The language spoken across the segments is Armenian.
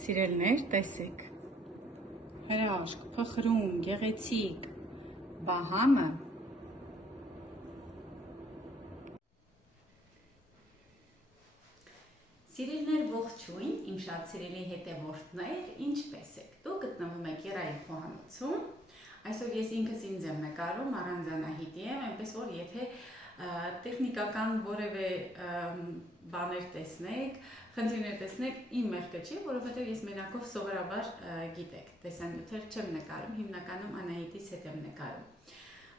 Սիրելներ, տեսեք, հրաշք, փխրուն, գեղեցիկ, բահամը։ Սիրելներ, ողջույն, իմ շատ սիրելի հետևորդներ, ինչպես եք, դուք գտնվում եք Երայի խոհանոցում, այսօր ես ինքս ինձ եմ նկարում, առանց Անահիտի եմ, այնպես որ եթե տեխնիկական որևէ բաներ տեսնեք, խնդիրներ տեսնեք, իմ մեղքը չի, որովհետև ես մենակով սովորաբար գիտեք, տեսանյութեր չեմ նկարում, հիմնականում Անահիտիս հետ եմ նկարում,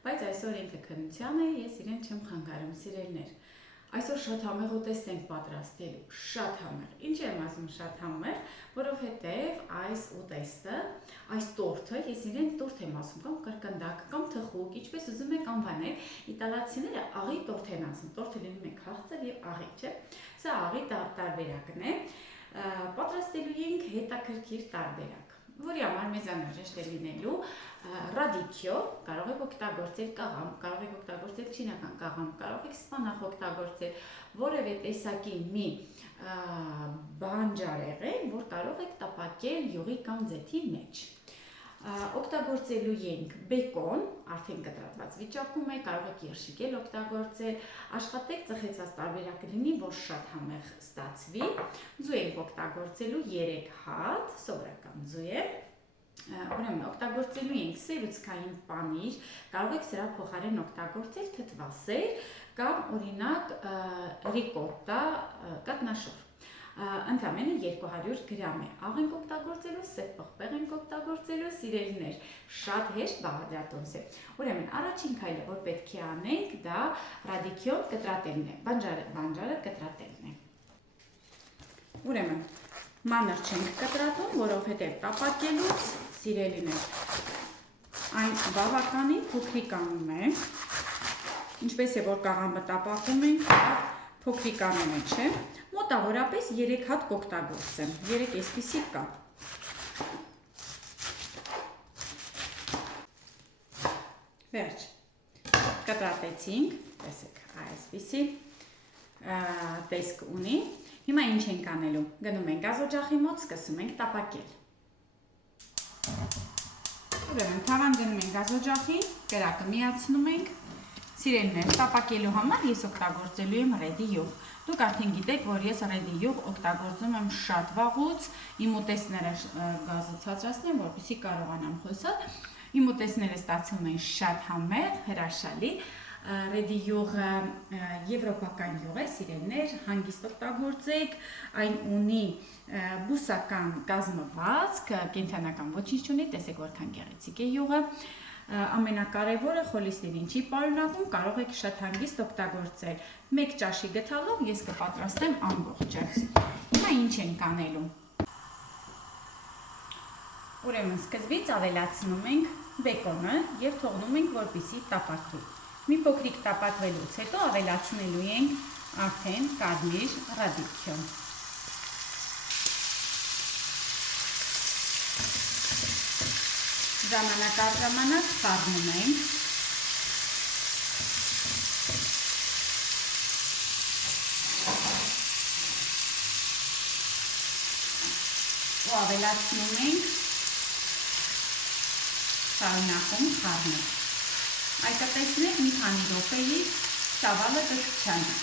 բայց այսօր ինքը քննության է, ես իրեն չեմ խանգարում, սիրելներ, այսօր շատ համեղ ուտեստ ենք պատրաստելու, շատ համեղ, ինչ եմ ասում շատ համեղ, որովհետև այս ուտեստը, այս տորթը, ես իրեն տորթ եմ ասում, կամ կրկնդակ, կամ թխուկ, ինչպես ուզում եք անվանել, իտալացիները աղի տորթ են ասում, տորթը լինում է քաղցր և աղի, չէ, սա աղի տարբերակն է, պատրաստելու ենք հետաքրքիր տարբերակ, որի համար մեզ անհրաժեշտ է լինելու ռադիքյո, կարող եք օգտագործել կաղամ, կարող եք օգտագործել չինական կաղամ, կարող եք սպանախ օգտագործել, որևէ տեսակի մի բանջարեղեն, որ կարող եք տապակել յուղի կամ ձեթի մեջ։ Օգտագործելու ենք բեկոն, արդեն կտրատված վիճակում է, կարող եք երշիկել օգտագործել, աշխատեք ծխեցած տարբերակը լինի, որ շատ համեղ ստացվի, ձու ենք օգտագործելու 3 հատ, սովորական ձու է, ուրեմն օգտագործելու ենք սերուցքային պանիր, կարող եք սրա փոխարեն օգտագործել թթվասեր կամ օրինակ ռիկոտա կատնաշոր։ Ընդամենը 200 գրամ է, աղ ենք օգտագործելու, սև պղպեղ ենք օգտագործելու, սիրելիներ, շատ հեշտ բաղադրատոմս է։ Ուրեմն առաջին քայլը, որ պետք է անենք, դա ռադիքյոն կտրատելն է, բանջարը կտրատելն է։ Ուրեմն մանր չենք կտրատում, որովհետև տապակելուց, սիրելիներ, այն բավականին փոքրիկ անում է, ինչպես է որ կաղամը տապակում ենք, փոքրիկ անում է, չէ, մոտավորապես 3 հատ կօգտագործեմ, 3 էսպիսի կա։ Վերջ, կտրատեցինք, տեսեք, այսպիսի տեսք ունի, հիմա ինչ ենք անելու, գնում ենք գազօջախի մոտ, սկսում ենք տապակել։ Ուրեմն թավան գնում ենք գազօջախի, կրակը միացնում ենք, սիրելիներ, տապակելու համար ես օգտագործելու եմ ռեդի յուղ։ Դուք արդեն գիտեք, որ ես ռեդի յուղ օգտագործում եմ շատ վաղուց, իմ ուտեստները գազը ցածրացնեմ, որպեսզի կարողանամ խոսալ։ Իմ ուտեստները ստացվում են շատ համեղ, հրաշալի։ Ռեդի յուղը եվրոպական յուղ է, սիրելիներ, հանգիստ օգտագործեք, այն ունի բուսական կազմվածք, կենդանական ոչինչ չունի, տեսեք որքան գեղեցիկ է յուղը։ Ամենակարևորը խոլեստերին չի պարունակում, կարող եք շատ հանգիստ օգտագործել։ 1 ճաշի գթալով ես կպատրաստեմ ամբողջը։ Հիմա ինչ ենք անելու։ Ուրեմն սկզբից ավելացնում ենք բեկոնը և թողնում ենք, որպեսզի տապակվի։ Մի փոքրիկ տապակվելուց հետո ավելացնելու ենք արդեն կարմիր ռադիքյոն։ Ժամանակ առ ժամանակ խառնում ենք։ Ու ավելացնում ենք, շարունակում խառնել։ Այդ տեսնեք մի քանի րոպեից ծավալը կքչանա։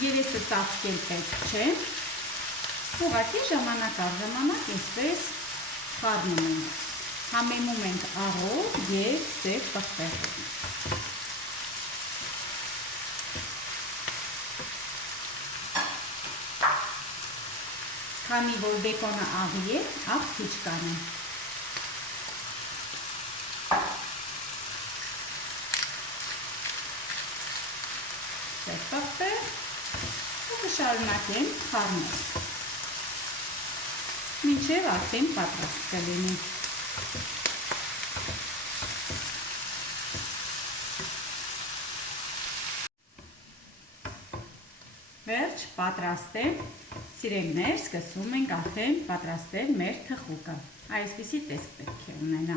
Երեսը ծածկել պետք չէ, ուղղակի ժամանակ առ ժամանակ այսպես խառնում ենք, համեմում ենք աղով և սև պղպեղով։ Քանի որ բեկոնը աղի է, աղ քիչ կանեմ։ Սև պղպեղ ու կշարունակենք խառնել, մինչև արդեն պատրաստ կլինի։ Վերջ պատրաստ է, սիրելիներ, սկսում ենք արդեն պատրաստել մեր թխուկը, այսպիսի տեսք պետք է ունենա։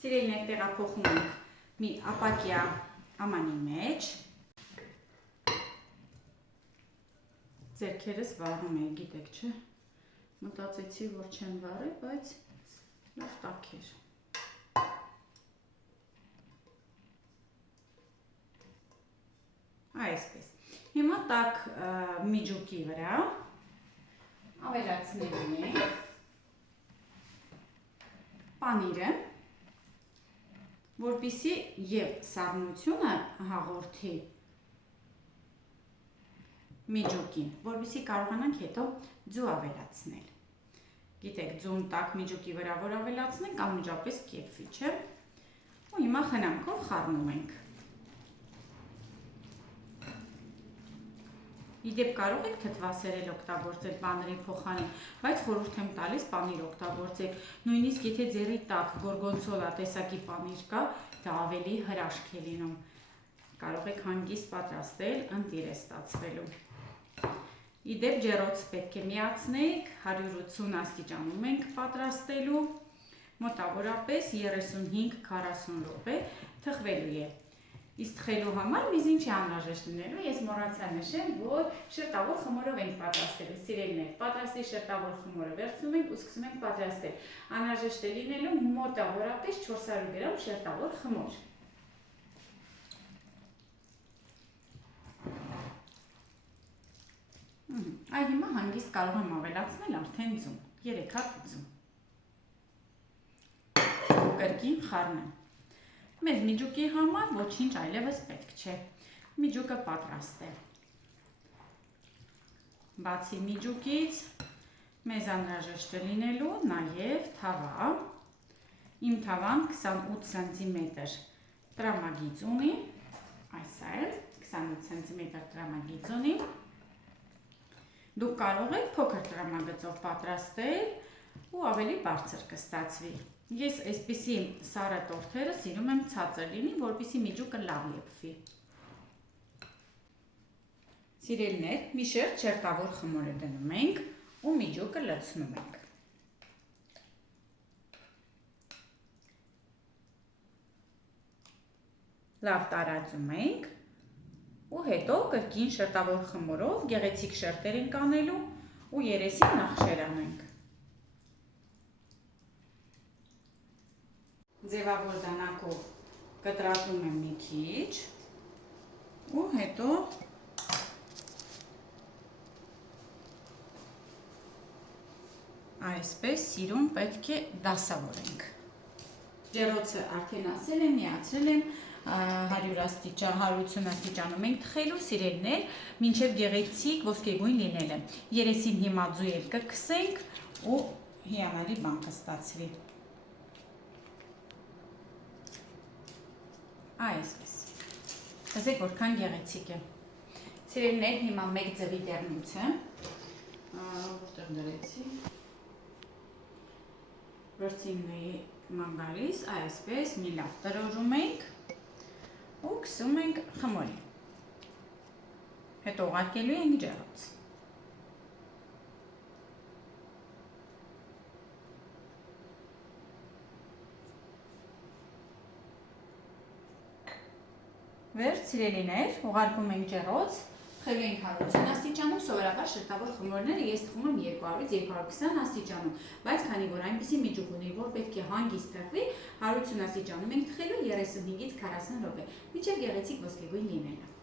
Սիրելիներ, տեղափոխում ենք մի ապակյա ամանի մեջ, ձեռքերս վառում էի, գիտեք չէ, մտածեցի, որ չեմ վառի, բայց լավ տաք էր։ Այսպես։ Հիմա տաք միջուկի վրա ավելացնելու ենք պանիրը, որպեսզի եւ սառնությունը հաղորդի միջուկին, որպեսզի կարողանանք հետո ձու ավելացնել։ Գիտեք, ձուն տաք միջուկի վրա որ ավելացնենք, անմիջապես կեփվի, չէ՞։ Ու հիմա խնամքով խառնում ենք։ Իդեպ կարող եք թթվասերել օգտագործել պանիրի փոխարեն, բայց խորհուրդ եմ տալիս պանիր օգտագործեք։ Նույնիսկ եթե ձեռի տակ գորգոնցոլա տեսակի պանիր կա, դա ավելի հրաշք է լինում։ Կարող եք հանգիստ պատրաստել, ընտիր է ստացվելու։ Իդեպ ջեռոցը պետք է միացնենք, 180 աստիճանում ենք պատրաստելու, մոտավորապես 35-40 րոպե թխվելու է։ Իսկ թխելու համար մեզ ինչ է անհրաժեշտ լինելու, ես մոռացա նշել, որ շերտավոր խմորով ենք պատրաստելու, սիրելիներ, պատրաստի շերտավոր խմորը վերցնում ենք ու սկսում ենք պատրաստել։ Անհրաժեշտ է լինելու մոտավորապես 400 գրամ շերտավոր խմոր։ Այ հիմա հանգիստ կարող եմ ավելացնել արդեն ձուն, 3 հատ ձուն։ Կրկին խառնեմ։ Մեզ միջուկի համար ոչինչ այլևս պետք չէ։ Միջուկը պատրաստ է։ Բացի միջուկից մեզ անհրաժեշտ է լինելու նաև թավա։ Իմ թավան 28 սանտիմետր տրամագիծ ունի, այսա է, 28 սանտիմետր տրամագիծ ունի։ Դուք կարող եք փոքր տրամագծով պատրաստել ու ավելի բարձր կստացվի։ Ես այսպիսի սառը տորթերը սիրում եմ ցածր լինի, որպեսզի միջուկը լավ եփվի։ Սիրելիներ, մի շերտ շերտավոր խմորը դնում ենք ու միջուկը լցնում ենք։ Լավ տարածում ենք ու հետո կրկին շերտավոր խմորով գեղեցիկ շերտեր ենք անելու ու երեսին նախ շերանենք։ Ձևավոր դանակով կտրատում եմ մի քիչ ու հետո այսպես սիրուն պետք է դասավորենք։ Ջեռոցը արդեն ասել եմ, միացրել եմ 180 աստիճանում ենք թխելու, սիրելիներ, մինչև գեղեցիկ ոսկեգույն լինելը։ Երեսին հիմա ձույել կրկսենք ու հիանալի բան կստացվի։ Այսպես։ Տեսեք որքան գեղեցիկ է։ Սիրելիներ, հիմա մեկ ձևի դեղնուցը, որտեղ դրեցի, վրձինների մանգալիս, այսպես մի լավ տրորում ենք ու կսում ենք խմորի։ Հետո ուղարկելու ենք ջեռոց։ Վերջ, սիրելիներ, ուղարկում ենք ջեռոց, թխելու ենք 180 աստիճանում, սովորաբար շերտավոր խմորները ես թխում եմ 200-220 աստիճանում, բայց քանի որ այնպիսի միջուկ ունի, որ պետք է հանգիստ թխվի, 180 աստիճանում ենք թխելու 35-ից 40 րոպե, մինչև գեղեցիկ ոսկեգույն լինելը։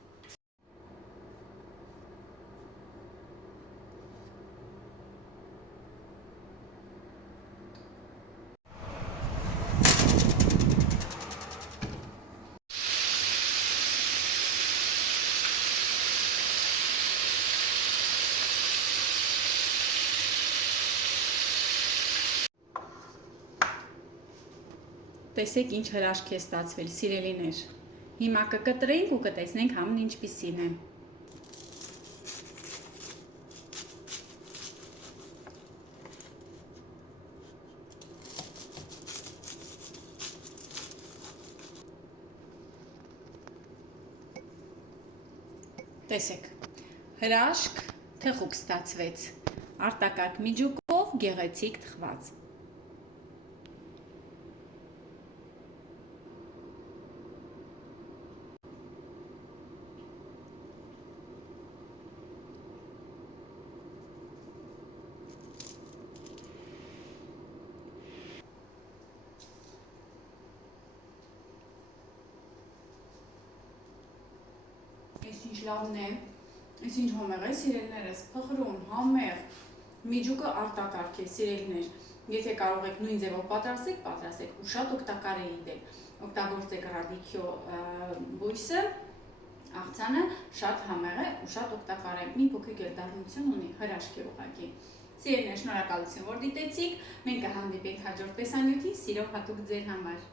Տեսեք ինչ հրաշք է ստացվել, սիրելիներ։ Հիմա կկտրենք ու կտեսնենք համն ինչպիսին է։ Տեսեք, հրաշք թխուկ ստացվեց, արտակարգ միջուկով գեղեցիկ թխված։ Այս ինչ լավն է, այս ինչ համեղ է, սիրելիներս, փխրուն, համեղ, միջուկը արտակարգ է, սիրելիներ, եթե կարող եք նույն ձևով պատրաստեք ու շատ օգտակար է իդել, օգտագործեք ռադիքյո բույսը, աղցանը շատ համեղ է ու շատ օգտակար է, մի փոքրիկ դառնություն ունի, հրաշք է ուղղակի։ Սիրելիներ, շնորհակալություն, որ դիտեցիք, մենք կհանդիպենք հաջորդ տեսանյութին, սիրով հատուկ ձեր համար։